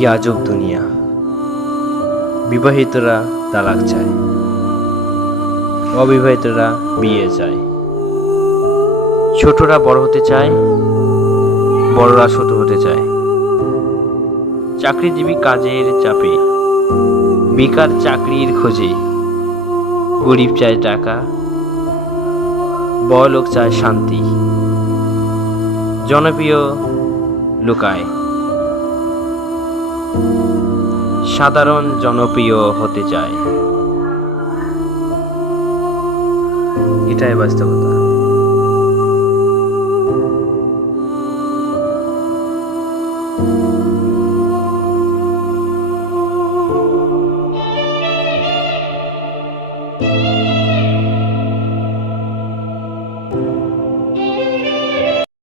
কি আজব দুনিয়া। বিবাহিতরা তালাক চায়, অবিবাহিতরা বিয়ে চায়। ছোটরা বড় হতে চায়, বড়রা ছোট হতে চায়। চাকরিজীবী কাজের চাপে, বেকার চাকরির খোঁজে। গরিব চায় টাকা, বড়লোক চায় শান্তি। জনপ্রিয় লুকায়, সাধারণ জনপ্রিয় হতে চায়। এটাই বাস্তবতা।